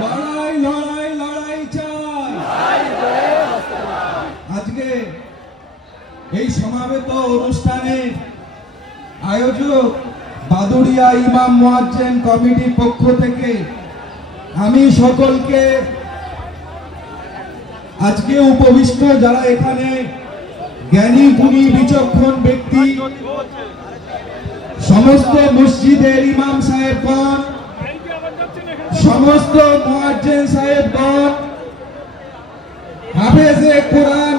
লড়াই লড়াই লড়াই চাই। আজকে এই সমাবেত অনুষ্ঠানে আয়োজক বাদুড়িয়া ইমাম মুয়াজ্জিন কমিটির পক্ষ থেকে আমি সকলকে আজকে উপবিষ্ট যারা এখানে জ্ঞানী গুণী বিচক্ষণ ব্যক্তি, সমস্ত মসজিদের ইমাম সাহেবগণ, সমস্ত মুয়াজ্জিন সাহেবগণ, হাফেজে কোরআন,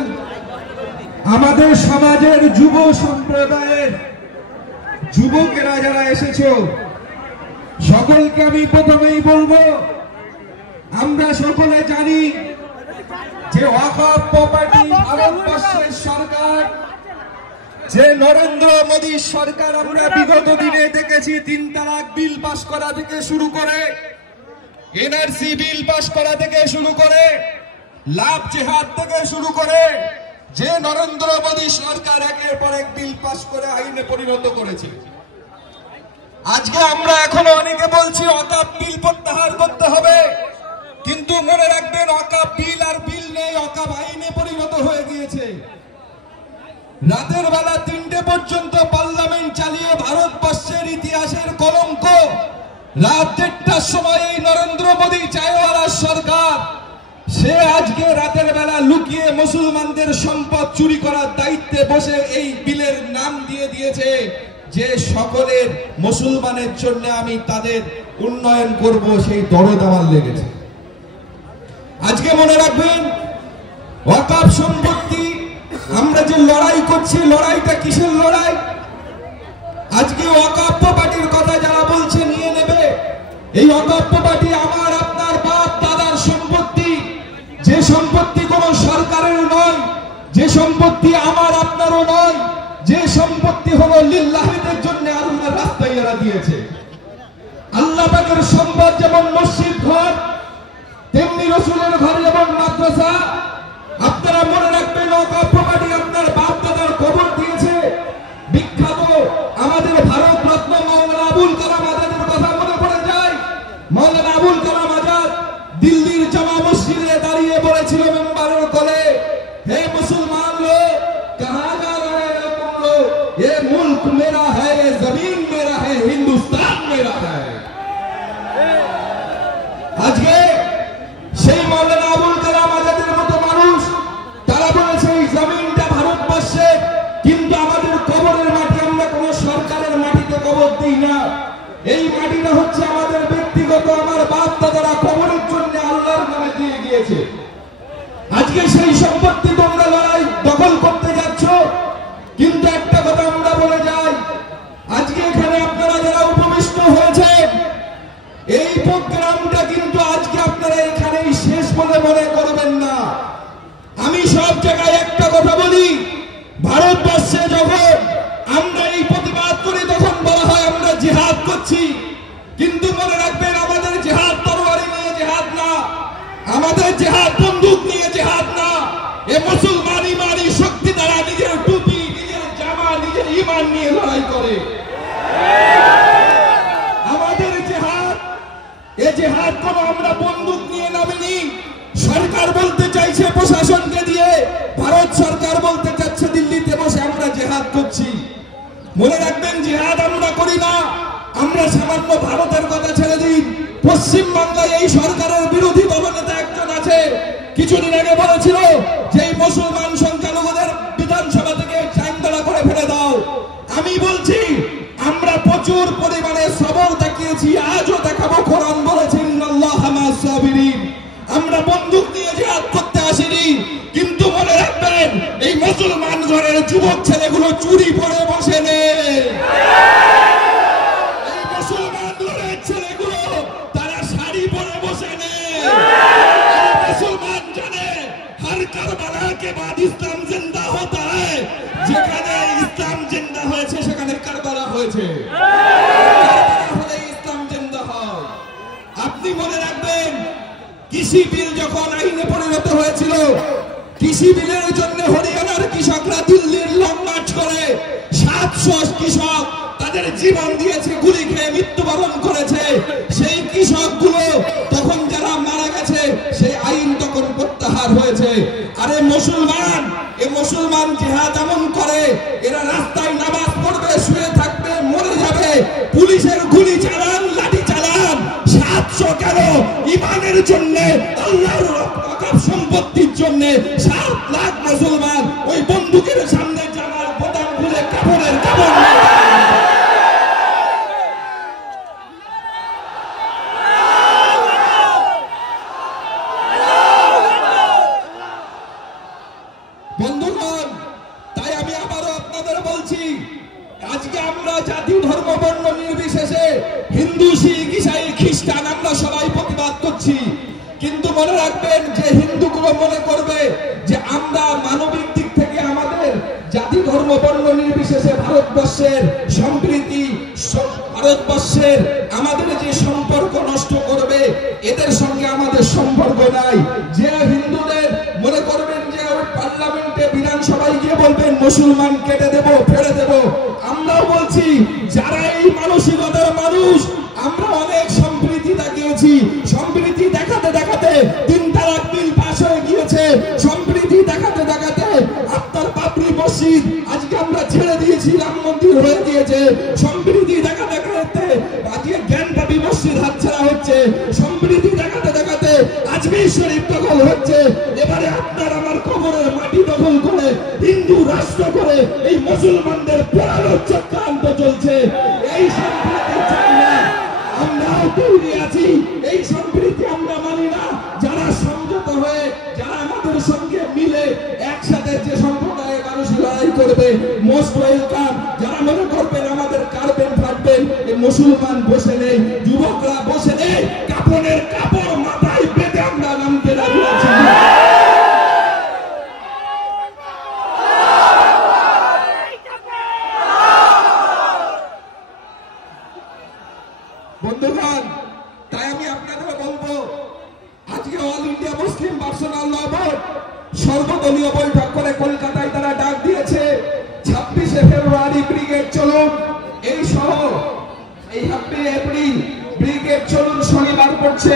আমাদের সমাজের যুব সম্প্রদায়ের যুবকেরা যারা এসেছো, সকলকে আমি প্রথমেই বলবো, আমরা সকলে জানি যে ওয়াকফ প্রপার্টি ভারতবর্ষের সরকার, যে নরেন্দ্র মোদী সরকার, আমরা বিগত দিনে দেখেছি ৩ তালাক বিল পাস করা থেকে শুরু করে, এনআরসি বিল পাস করা থেকে শুরু করে, লাভ জেহাদ থেকে শুরু করে, যে নরেন্দ্র মোদী সরকার একের পর এক বিল পাস করে আইনে পরিণত করেছে। আজকে আমরা এখনো অনেকে বলছি ওয়াকফ বিল প্রত্যাহার করতে হবে, কিন্তু মনে রাখবেন ওয়াকফ বিল আর বিল নেই, ওয়াকফ আইনে পরিণত হয়ে গিয়েছে। রাতের বেলা ৩টে পর্যন্ত পার্লামেন্ট চালিয়ে ভারতবর্ষের ইতিহাসের কলঙ্ক, রাত ১:৩০টার সময় এই নরেন্দ্র মোদী চায়ওয়ালা সরকার, সে আজকে রাতের বেলা লুকিয়ে মুসলমানদের সম্পদ চুরি করার দায়িত্বে বসে এই বিলের নাম দিয়ে দিয়েছে যে সকলের মুসলমানের জন্য আমি তাদের উন্নয়ন করব, সেই দরদ আমার লেগেছে। আজকে মনে রাখবেন ওয়াকফ সম্পত্তি আমরা যে লড়াই করছি, লড়াইটা কিসের লড়াই? আজকে ওয়াকফ প্রপার্টির কথা যারা বলছে নিয়ে নেবে, এই ওয়াকফ প্রপার্টি আমার আপনার বাপ দাদার সম্পত্তি, যে সম্পত্তি কোনো সরকারের নয়, যে সম্পত্তি আমার আপনারও নয়, যে সম্পত্তি হলো লিল্লাহিদের জন্য আল্লাহর রাস্তায় এরা দিয়েছে। আল্লাহ পাকের সম্পদ যেমন মসজিদ ঘর, তেমনি রাসূলের ঘর এবং মাদ্রাসা। আপনারা মনে রাখবেন ওয়াকফ প্রপার্টি আপনার বাপ দাদার কবর দিয়েছে। বিখ্যাত আমাদের ভারত রত্ন মাওলানা আবুল কালাম আজাদের কথা মনে পড়ে যায়। মাওলানা আবুল কালাম আজাদ দিল্লির জামা মসজিদে দাঁড়িয়ে বলেছিল মেম্বারের কোলে, হে মুসলমান লোক, কাহা যা রহে হো তুম লোগ, ये मुल्क मेरा है, ये जमीन मेरा है, हिंदुस्तान मेरा है। আজকে সেই মাওলানা আবুল কালাম আজাদের মতো মানুষ তারা বলেছে এই জমিনটা ভারতবর্ষের, কিন্তু আমাদের কবরের মাটি আমরা কোন সরকারের মাটিতে কবর দিই না। এই মাটিটা হচ্ছে আমাদের ব্যক্তিগত, আমার বাপ দাদারা কবরের জন্য আল্লাহর নামে দিয়ে গিয়েছে। আজকে সেই সম্পত্তি তোমরা লড়াই দখল করতে যাচ্ছ, কিন্তু একটা কথা আমরা বলে যাই, আজকে এখানে আপনারা যারা উপবিষ্ট হয়েছেন, এই প্রোগ্রামটা কিন্তু আজকে আপনারা এখানেই শেষ বলে মনে করবেন না। আমি সব জায়গায় একটা কথা বলি, ভারতবর্ষে যখন আমরা এই প্রতিবাদ করি তখন বলা হয় আমরা জিহাদ করছি, কিন্তু মনে রাখবেন আমাদের জিহাদ তরবারি নিয়ে জিহাদ না, আমাদের জিহাদ বন্দুক নিয়ে জিহাদ না। এ মুসলমান ইমানি শক্তি দ্বারা নিজের টুপি, নিজের জামা, নিজের ঈমান নিয়ে লড়াই করে। আমাদের জিহাদ, এ জিহাদ কোন আমরা বন্দুক নিয়ে নামিনি। সরকার বলতে চাইছে প্রশাসনকে দিয়ে, ভারত সরকার বলতে চাচ্ছে দিল্লিতে বসে আমরা জিহাদ করছি। মনে রাখবেন জিহাদ আমরা করি না। আমরা সামান্য ভারতের কথা ছেড়ে দিন, পশ্চিম বাংলায় এই সরকারের বিরোধী দলনেতা একজন আছে, কিছুদিন আগে বলেছিল যে এই মুসলমান সংখ্যালঘুদের বিধানসভা থেকে চাঙ্গালা করে ফেলে দাও। আমি বলছি আমরা প্রচুর পরিমাণে সবর দেখিয়েছি, আজও দেখাবো। কোরআন বলেছে ইন্নাল্লাহা মা'আস সাবিরিন। আমরা বন্দুক নিয়ে জিহাদ করতে আসিনি, কিন্তু মনে রাখবেন এই মুসলমান ঘরের যুবক ছেলেগুলো চুরি পরে বসে নেই। এই মুসলমান ঘরের ছেলেগুলো তারা শাড়ি পরে বসে নেই। মুসলমান জানে हर करबला के बाद इस्लाम जिंदा होता है, যেখানে ইসলাম জিন্দা হয়েছে সেখানে কারবালা হয়েছে। কারবালা হলে ইসলাম জিন্দা হয়। আপনি মনে রাখবেন কৃষি বিল যখন আইনে পরিণত হয়েছিল, কৃষি বিলের জন্য হরিয়ানার কৃষকরা দিল্লির লং মার্চ করে 700 কৃষক তাদের জীবন দিয়েছে, গুলি খেয়ে মৃত্যুবরণ করেছে। সেই কৃষকগুলো তখন যারা আরে মুসলমান, এই মুসলমান জিহাদ এমন করে, এরা রাস্তায় নামাজ পড়বে, শুয়ে থাকবে, মরে যাবে, পুলিশের গুলি চালান, লাঠি চালান, 700 কেন ইমানের জন্য, আল্লাহর ওয়াকফ সম্পত্তির জন্য 7 লাখ মুসলমান ওই বন্দুকের সামনে জামার বোতাম খুলে কাপড়ের কাপড় বন্ধুগণ। তাই আমি আবারও আপনাদের বলছি, আজকে আমরা জাতি ধর্ম বর্ণ নির্বিশেষে হিন্দু, শিখ, ইসাই, খ্রিস্টান আমরা সবাই প্রতিবাদ করছি। কিন্তু মনে রাখবেন যে হিন্দুগুলো মনে করবে যে আমরা মানবিক দিক থেকে আমাদের জাতি ধর্ম বর্ণ নির্বিশেষে ভারতবর্ষের সম্প্রীতি, ভারতবর্ষের আমাদের যে সম্পর্ক নষ্ট করবে, এদের সঙ্গে আমাদের সম্পর্ক নাই। যে হিন্দুদের মনে করবেন যে পার্লামেন্টে বিধানসভায় গিয়ে বলবেন মুসলমান কেটে দেব, ফেলে দেব, আমরাও বলছি যারা এই মানসিকতার মানুষ, আমরা অনেক সম্প্রীতি দেখিয়েছি, সম্প্রীতি দেখাতে দেখাতে 3 তালাক বিল পাস হয়ে গিয়েছে, সম্প্রীতি দেখাতে দেখাতে আপনার বাবরি মসজিদ আজকে আমরা ছেড়ে দিয়েছি, রাম মন্দির হয়ে গিয়েছে, সম্প্রীতি দেখাতে দেখাতে আজকে জ্ঞানবাপী মসজিদ হাতছাড়া হচ্ছে, সম্প্রীতি দেখাতে দেখাতে আজমির শরীফ দখল হচ্ছে, এবারে আপনার আমার কবরের মাটি দখল করে হিন্দু রাষ্ট্র করে এই মুসলমানদের পোড়ানোর চক্রান্ত চলছে। এই সম্প্রীতি চাই না, আমরাও তৈরি আছি, এই সম্প্রীতি আমরা মানি না। যারা সমঝোতা হয়ে, যারা আমাদের সঙ্গে মিলে একসাথে যে সম্প্রদায়ের মানুষ লড়াই করবে, মোস্ট ওয়েলকাম। যারা মনে করবেন আমাদের কারবেন ফাটবেন, এই মুসলমান বসে নেই, যুবকরা বসে নেই, কাপড়ের কাপড় মাথায় বেঁধে আমরা নামতে রাজি আছি। বন্ধুগণ, তাই আমি আপনাদের বলবো, আজকে অল ইন্ডিয়া মুসলিম পার্সোনাল ল বোর্ড সর্বদলীয় বৈঠক করে কলকাতায় তারা ডাক দিয়েছে 26শে ফেব্রুয়ারি ব্রিগেড চলুন, এই সহ এই 7 এপ্রিল ব্রিগেড চলুন শনিবার পড়ছে,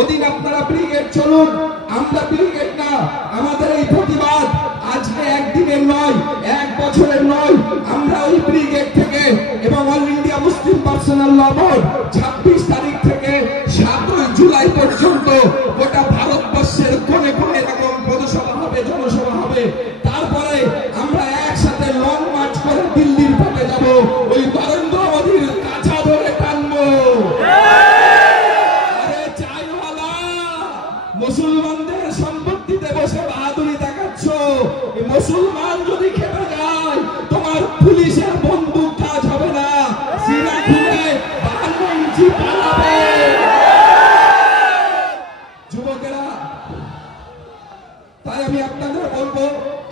ওদিন আপনারা ব্রিগেড চলুন। আমরা ব্রিগেড না, আমাদের এই প্রতিবাদ আজকে একদিনের নয়, 1 বছরের নয়, আমরা ওই ব্রিগেড থেকে এবং অল ইন্ডিয়া মুসলিম পার্সোনাল ল বোর্ড 26 তারিখ থেকে 7 জুলাই পর্যন্ত গোটা ভারতবর্ষের কোণে কোণে এরকম পদসভা হবে, জনসভা হবে। তারপরে আমরা একসাথে লং মার্চ করে দিল্লির পথে যাব, ওই নরেন্দ্র মোদীর কাছা ধরে টানবো। আরে চাইওয়ালা, মুসলমানদের সম্পত্তিতে বসে বাহাদুরি দেখাচ্ছ, মুসলমান যদি খেপে যায় তোমার পুলিশের বন্দুক কাজ হবে না, সিনা খুলে 52 ইঞ্চি পালাবে। যুবকেরা, তাই আমি আপনাদের বলবো,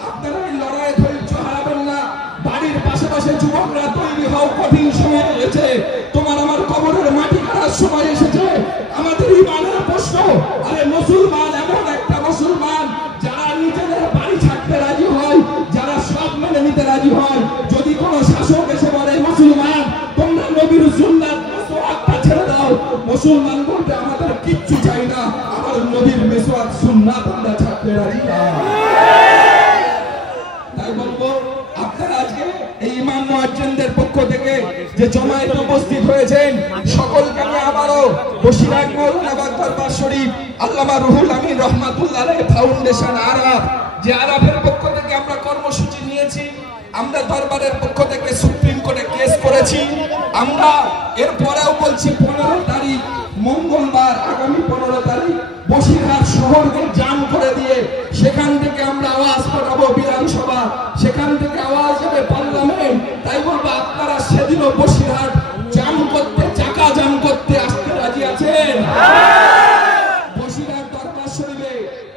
আপনারা এই লড়াইয়ে ধৈর্য হারাবেন না। বাড়ির পাশাপাশি যুবকরা তৈরি হও, কঠিন সময় এসেছে, তোমার আমার কবরের মাটি কাটার সময় এসেছে। আমাদের ইমানের প্রশ্ন, আরে মুসলমান এমন একটা মুসলমান যারা নিজেদের বাড়ি ছাড়তে রাজি হয়, যারা সব মেনে নিতে রাজি হয়। যদি কোনো শাসক এসে বলে মুসলমান তোমরা নবীর সুন্নাত মিসওয়াকটা ছেড়ে দাও, মুসলমান বলতে আমাদের কিচ্ছু চাই না, আমার নবীর মিসওয়াক সুন্নাত আমরা ছাড়তে রাজি না। তাই বলবো, আপনারা আজকে এই ইমাম মুয়াজ্জিনদের পক্ষ থেকে যে জমায়েতে উপস্থিত হয়েছেন, সকলকে আমি আবারও বসিরহাট মওলানা দরবার শরীফ আল্লামা রুহুল আমিন রহমাতুল্লাহ আলাইহি ফাউন্ডেশন আরাফ, যে আরাফের পক্ষ থেকে আমরা কর্মসূচি নিয়েছি, আমরা দরবারের পক্ষ থেকে সুপ্রিম কোর্টে কেস করেছি। আমরা এরপরেও বলছি 15 তারিখ মঙ্গলবার, আগামী 15 তারিখ বসিরহাট শহরকে জাম করে দিয়ে সেখান থেকে আমরা আওয়াজ পাঠাবো বিধানসভা, সেখান থেকে আওয়াজ যাবে পার্লামেন্ট। তাই বলবো, আপনারা সেদিনও বসিরহাট জাম করতে, চাকা জাম করতে আসতে রাজি আছেন? বসিরহাট দরবার শরীফে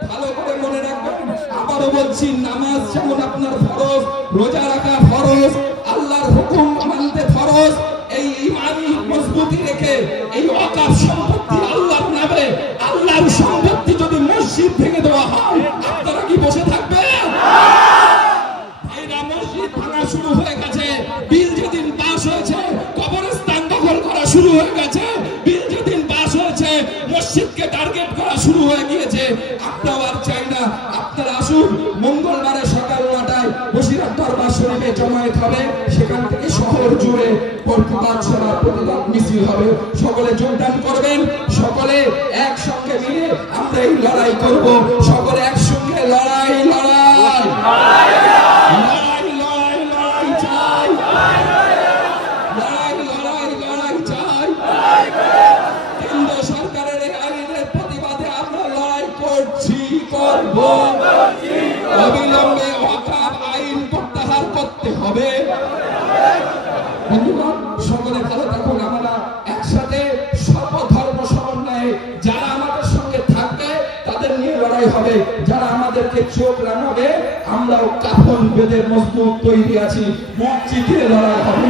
ভালো করে মনে রাখবেন, আবারও বলছি, নামাজ যেমন আপনার ফরজ, রোজা রাখা ফরজ, আল্লাহর হুকুম মানতে ফরজ, এই ইমানি মজবুতি রেখে এই ওয়াকফ সম্পত্তি আল্লাহর নামে, আল্লাহর সম্পত্তি যদি মসজিদ ভেঙে দেওয়া হয়, আপনারা কি বসে থাকবেন? ভাইরা, মসজিদ ভাঙা শুরু হয়ে গেছে, বিল যেদিন পাস হয়েছে কবরস্থান দখল করা শুরু হয়ে গেছে, বিল যেদিন পাস হয়েছে মসজিদকে টার্গেট করা শুরু হয়ে গিয়েছে। আপনারা আর চাই না, আপনারা মিছিল হবে, সকলে যোগদান করবেন, সকলে একসঙ্গে মিলে আমরা এই লড়াই করব, সকলে একসঙ্গে লড়াই লড়াই লড়াই লড়াই লড়াই চাই, লড়াই লড়াই লড়াই চাই। কেন্দ্র সরকারের এই আইনের প্রতিবাদে আমরা লড়াই করছি, করব। অবিলম্বে ওয়াকফ আইন প্রত্যাহার করতে হবে। বন্ধুগণ, সকলে ভালো থাকুন। আমরা একসাথে সর্বধর্ম সমন্বয়ে যারা আমাদের সঙ্গে থাকবে তাদের নিয়ে লড়াই হবে, যারা আমাদেরকে চোখ রাঙাবে আমরাও কাফন বেঁধে মজবুত তৈরি আছি, মসজিদে লড়াই হবে।